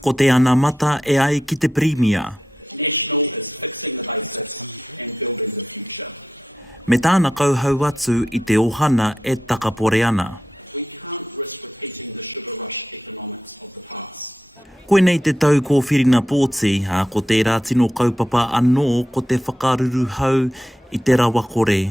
Ko te ana mata e ai ki te primia. Me tāna kauhau atu i te ohana e takapore ana. Koe nei te tau ko whirina pōti, ko tērā tino kaupapa anō ko te whakaruru hau i te rawa kore.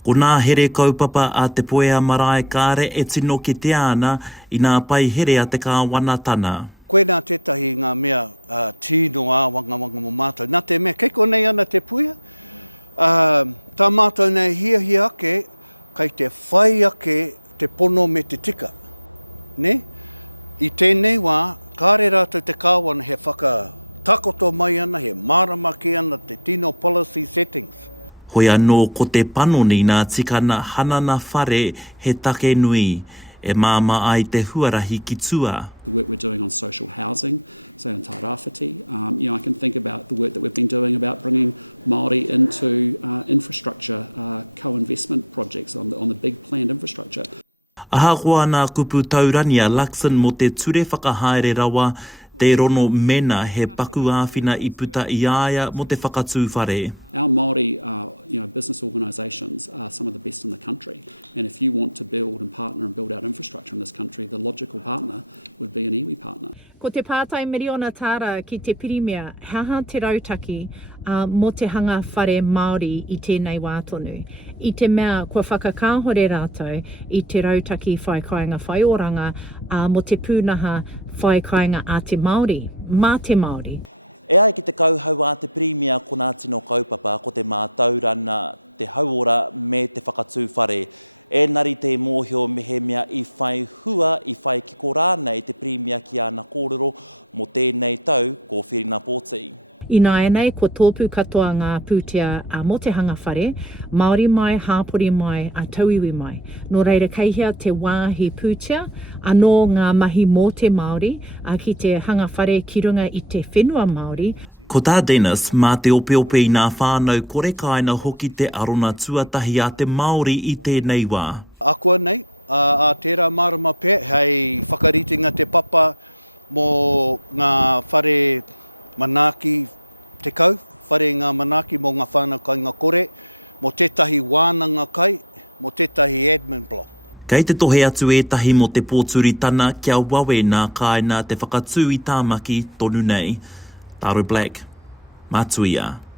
Ko nā here kaupapa a Te Puea Marae kāre e tino ki te ana i nā pai here a te kāwanatana. Hoi anō ko te panoni nā tikana hanana whare he take nui, e māma ai te huarahi ki Tuia. Ahakoa nā kupu taurania Luxon mo te ture whakahaere rawa, te rono mena he paku āwhina i puta i aia mo te whakatūwhare. Ko te pātai miriona tāra ki te pirimia, haha te rautaki mo te hanga whare Māori i tēnei wā tonu. I te mea kua whakakāhore rātou i te rautaki whaikainga whaioranga mo te pūnaha whaikainga a te Māori, mā te Māori. I nāia nei, ko tōpū katoa ngā pūtea mo te hanga whare, Māori mai, hāpori mai, tauiwi mai. Nō reira keihea te wāhi pūtea, anō ngā mahi mō te Māori, ki te hanga whare ki runga i te whenua Māori. Ko tā Dennis, mā te ope i ngā whānau kore kaina hoki te arona tuatahi a te Māori i tēnei wā. Kei te tohe atu etahi mo te pōturitana kia wawe nā kāina te whakatū i tāmaki tonu nei. Taroi Black, Tuia.